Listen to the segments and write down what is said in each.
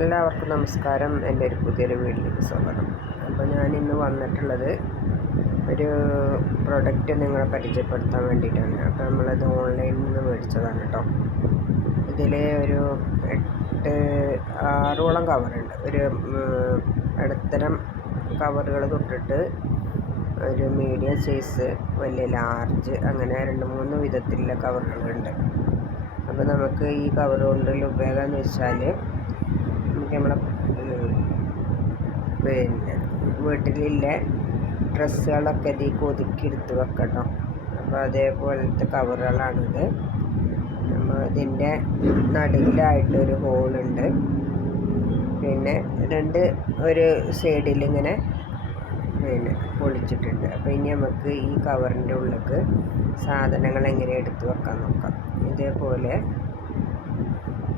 എല്ലാവർക്കും നമസ്കാരം. എന്റെ ഒരു പുതിയൊരു വീട്ടിലേക്ക് സ്വാഗതം. അപ്പോൾ ഞാൻ ഇന്ന് വന്നിട്ടുള്ളത് ഒരു പ്രൊഡക്റ്റ് നിങ്ങളെ പരിചയപ്പെടുത്താൻ വേണ്ടിയിട്ടാണ്. അപ്പോൾ നമ്മളത് ഓൺലൈനിൽ നിന്ന് മേടിച്ചതാണ് കേട്ടോ. ഇതിൽ ഒരു എട്ട് ആറോളം കവറുണ്ട് ഒരു ഇടത്തരം കവറുകൾ തൊട്ടിട്ട് ഒരു മീഡിയം സൈസ് വലിയ ലാർജ് അങ്ങനെ രണ്ട് മൂന്ന് വിധത്തിലുള്ള കവറുകളുണ്ട് അപ്പോൾ നമുക്ക് ഈ കവർ കൊണ്ടുള്ള ഉപയോഗം എന്ന് വെച്ചാൽ നമ്മളെ പിന്നെ വീട്ടിലില്ല. ഡ്രസ്സുകളൊക്കെ ഇതിൽ കൊതുക്കി എടുത്ത് വെക്കണം അപ്പോൾ അതേപോലത്തെ കവറുകളാണിത്. നമ്മൾ ഇതിന്റെ നടുവിലായിട്ടൊരു ഹോളുണ്ട്. പിന്നെ രണ്ട് ഒരു സൈഡിൽ ഇങ്ങനെ പിന്നെ പൊളിച്ചിട്ടുണ്ട്. അപ്പോൾ ഇനി നമുക്ക് ഈ കവറിന്റെ ഉള്ളിലേക്ക് സാധനങ്ങൾ എങ്ങനെ എടുത്തു വെക്കാൻ നോക്കാം. ഇതേപോലെ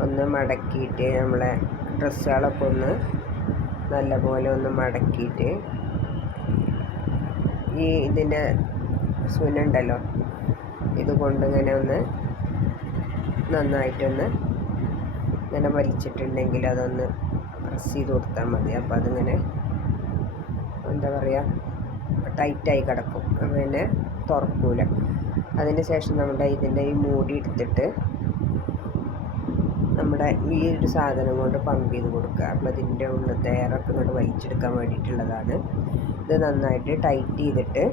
ഒന്ന് മടക്കിയിട്ട് നമ്മളെ ഡ്രസ്സുകളൊക്കെ ഒന്ന് നല്ലപോലെ ഒന്ന് മടക്കിയിട്ട് ഈ ഇതിന്റെ സുനുണ്ടല്ലോ ഇത് കൊണ്ട് ഇങ്ങനെ ഒന്ന് നന്നായിട്ടൊന്ന് ഇങ്ങനെ വലിച്ചിട്ടുണ്ടെങ്കിൽ അതൊന്ന് പ്രസ് ചെയ്ത് കൊടുത്താൽ മതി. അപ്പോൾ അതിങ്ങനെ എന്താ പറയുക ടൈറ്റായി കിടക്കും. അപ്പം പിന്നെ തുറക്കൂല. അതിന് ശേഷം നമ്മുടെ ഇതിന്റെ ഈ മൂടി എടുത്തിട്ട് നമ്മുടെ ഈ ഒരു സാധനം കൊണ്ട് പമ്പ് ചെയ്ത് കൊടുക്കുക. അപ്പോൾ അതിന്റെ ഉള്ളത്തെ എയറൊക്കെ ഇങ്ങോട്ട് വലിച്ചെടുക്കാൻ വേണ്ടിയിട്ടുള്ളതാണ്. ഇത് നന്നായിട്ട് ടൈറ്റ് ചെയ്തിട്ട്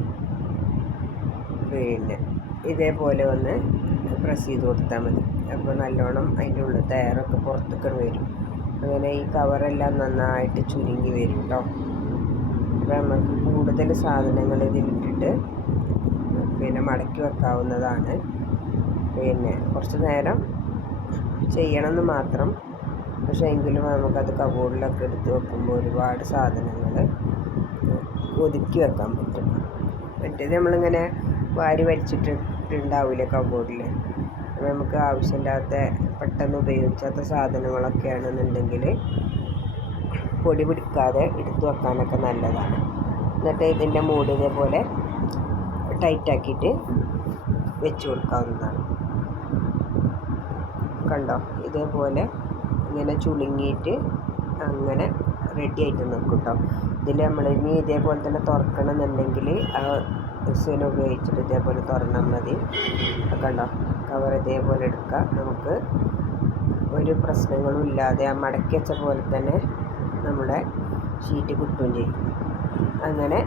പിന്നെ ഇതേപോലെ ഒന്ന് പ്രസ് ചെയ്ത് കൊടുത്താൽ മതി. അപ്പോൾ നല്ലോണം അതിന്റെ ഉള്ളത്തെ എയറൊക്കെ പുറത്തേക്ക് വരും. അങ്ങനെ ഈ കവറെല്ലാം നന്നായിട്ട് ചുരുങ്ങി വരും കേട്ടോ അപ്പോൾ നമുക്ക് കൂടുതൽ സാധനങ്ങൾ ഇതിലിട്ടിട്ട് പിന്നെ മടക്കി വെക്കാവുന്നതാണ്. പിന്നെ കുറച്ച് നേരം ചെയ്യണമെന്ന് മാത്രം. പക്ഷേ എങ്കിലും നമുക്കത് കബോർഡിലൊക്കെ എടുത്ത് വെക്കുമ്പോൾ ഒരുപാട് സാധനങ്ങൾ ഒതുക്കി വെക്കാൻ പറ്റും. മറ്റേത് നമ്മളിങ്ങനെ വാരി വലിച്ചിട്ടിട്ടുണ്ടാവില്ല കബോർഡിൽ? നമുക്ക് ആവശ്യമില്ലാത്ത പെട്ടെന്ന് ഉപയോഗിക്കാത്ത സാധനങ്ങളൊക്കെ ആണെന്നുണ്ടെങ്കിൽ പൊടി പിടിക്കാതെ എടുത്തു വെക്കാനൊക്കെ നല്ലതാണ്. എന്നിട്ട് ഇതിന്റെ മൂടി പോലെ ടൈറ്റാക്കിയിട്ട് വെച്ച് കൊടുക്കാവുന്നതാണ്. കണ്ടോ? ഇതേപോലെ ഇങ്ങനെ ചുളുങ്ങിയിട്ട് അങ്ങനെ റെഡി ആയിട്ട് നിൽക്കും കേട്ടോ ഇതിൽ നമ്മൾ ഇനി ഇതേപോലെ തന്നെ തുറക്കണമെന്നുണ്ടെങ്കിൽ ആ മിക്സിനെ ഉപയോഗിച്ചിട്ട് ഇതേപോലെ തുറന്നാൽ മതി. കണ്ടോ? കവർ ഇതേപോലെ എടുക്കുക. നമുക്ക് ഒരു പ്രശ്നങ്ങളും ഇല്ലാതെ ആ മടക്കി വെച്ച പോലെ തന്നെ നമ്മുടെ ഷീറ്റ് കിട്ടുകയും ചെയ്യും. അങ്ങനെ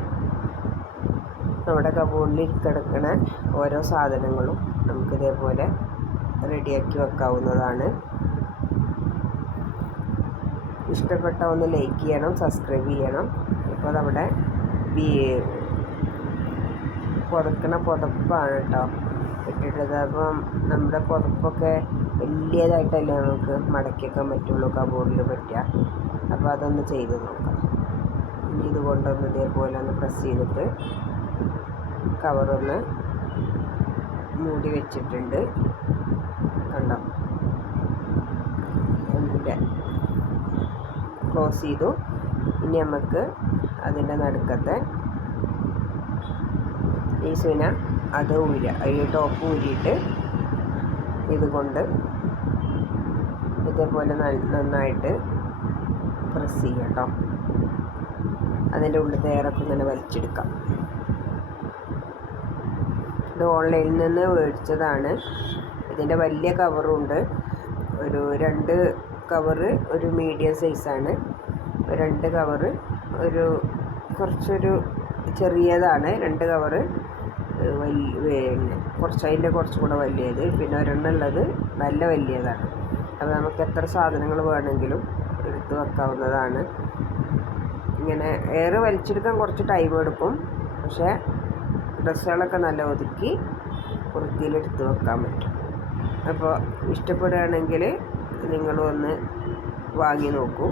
നമ്മുടെ കബോർഡിൽ കിടക്കുന്ന ഓരോ സാധനങ്ങളും നമുക്ക് ഇതേപോലെ റെഡിയാക്കി വെക്കാവുന്നതാണ്. ഇഷ്ടപ്പെട്ട ഒന്ന് ലൈക്ക് ചെയ്യണം സബ്സ്ക്രൈബ് ചെയ്യണം. ഇപ്പോൾ നമ്മുടെ പുതക്കണ പുതപ്പാണ് കേട്ടോ ഇട്ടിട്ടത്. അപ്പം നമ്മുടെ പുതപ്പൊക്കെ വലിയതായിട്ടല്ലേ നമുക്ക് മടക്കിക്കാൻ പറ്റുള്ളൂ കബോർഡിൽ പറ്റുക. അപ്പോൾ അതൊന്ന് ചെയ്ത് നോക്കാം. ഇനി ഇത് കൊണ്ടൊന്ന് ഇതേപോലെ ഒന്ന് പ്രസ് ചെയ്തിട്ട് കവറൊന്ന് മൂടി വെച്ചിട്ടുണ്ട് കണ്ടോ എന്നിട്ട് ക്ലോസ് ചെയ്തു. ഇനി നമുക്ക് അതിന്റെ നടുക്കത്തെ സുന അത് ഊരുക ഈ ടോപ്പ് ഊരിയിട്ട് ഇതുകൊണ്ട് ഇതേപോലെ നന്നായിട്ട് പ്രസ് ചെയ്യുക കേട്ടോ അതിന്റെ ഉള്ളിൽ എയറൊക്കെ ഇങ്ങനെ വലിച്ചെടുക്കാം. ഇത് ഓൺലൈനിൽ നിന്ന് മേടിച്ചതാണ്. ഇതിന്റെ വലിയ കവറുണ്ട് ഒരു രണ്ട് കവറ് ഒരു മീഡിയം സൈസാണ് രണ്ട് കവറ് ഒരു കുറച്ചൊരു ചെറിയതാണ് രണ്ട് കവറ് വലിയ കുറച്ച് അതിന്റെ കുറച്ചും കൂടെ വലിയത്. പിന്നെ ഒരെണ്ണം ഉള്ളത് നല്ല വലിയതാണ്. അപ്പോൾ നമുക്ക് എത്ര സാധനങ്ങൾ വേണമെങ്കിലും എടുത്ത് വെക്കാവുന്നതാണ്. ഇങ്ങനെ എയർ വലിച്ചെടുക്കാൻ കുറച്ച് ടൈം എടുക്കും. പക്ഷേ ഡ്രസ്സുകളൊക്കെ നല്ല ഒതുക്കി വൃത്തിയിലെടുത്ത് വെക്കാൻ പറ്റും. അപ്പോൾ ഇഷ്ടപ്പെടുകയാണെങ്കിൽ നിങ്ങളും ഒന്ന് വാങ്ങി നോക്കൂ.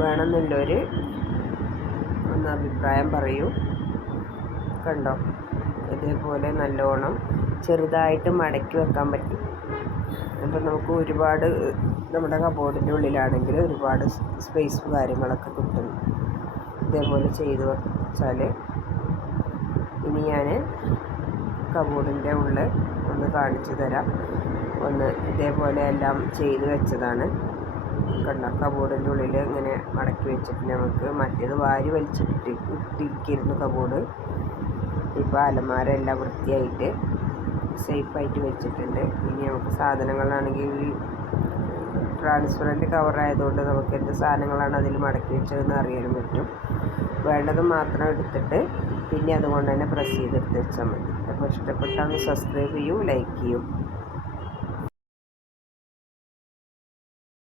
വേണമെന്നുള്ളവർ ഒന്ന് അഭിപ്രായം പറയൂ. കണ്ടോ? ഇതേപോലെ നല്ലോണം ചെറുതായിട്ട് മടക്കി വെക്കാൻ പറ്റും. അപ്പം നമുക്ക് ഒരുപാട് നമ്മുടെ കബോർഡിന്റെ ഉള്ളിലാണെങ്കിൽ ഒരുപാട് സ്പേസ് കാര്യങ്ങളൊക്കെ കിട്ടും. ഇതേപോലെ ചെയ്തു വെച്ചാൽ ഇനി ഞാൻ കബോർഡിന്റെ ഉള്ളിൽ ഒന്ന് കാണിച്ചു തരാം. ഒന്ന് ഇതേപോലെ എല്ലാം ചെയ്ത് വെച്ചതാണ്. കണ്ട കബോർഡിന്റെ ഉള്ളിൽ ഇങ്ങനെ മടക്കി വെച്ചിട്ട് നമുക്ക് മറ്റേത് വാരി വലിച്ചിട്ട് ഇട്ടിരിക്കുന്നു കബോർഡ് ഇപ്പോൾ അലമാരെല്ലാം വൃത്തിയായിട്ട് സേഫായിട്ട് വെച്ചിട്ടുണ്ട്. ഇനി നമുക്ക് സാധനങ്ങളാണെങ്കിൽ ട്രാൻസ്പെറന്റ് കവറായതുകൊണ്ട് നമുക്ക് എന്ത് സാധനങ്ങളാണ് അതിൽ മടക്കി വെച്ചതെന്ന് അറിയാനും പറ്റും. വേണ്ടത് മാത്രം എടുത്തിട്ട് പിന്നെ അതുകൊണ്ട് തന്നെ പ്രസ് ചെയ്തെടുത്ത് വെച്ചാൽ മതി. അപ്പോൾ ഇഷ്ടപ്പെട്ടാൽ സബ്സ്ക്രൈബ് ചെയ്യൂ ലൈക്ക് ചെയ്യൂ.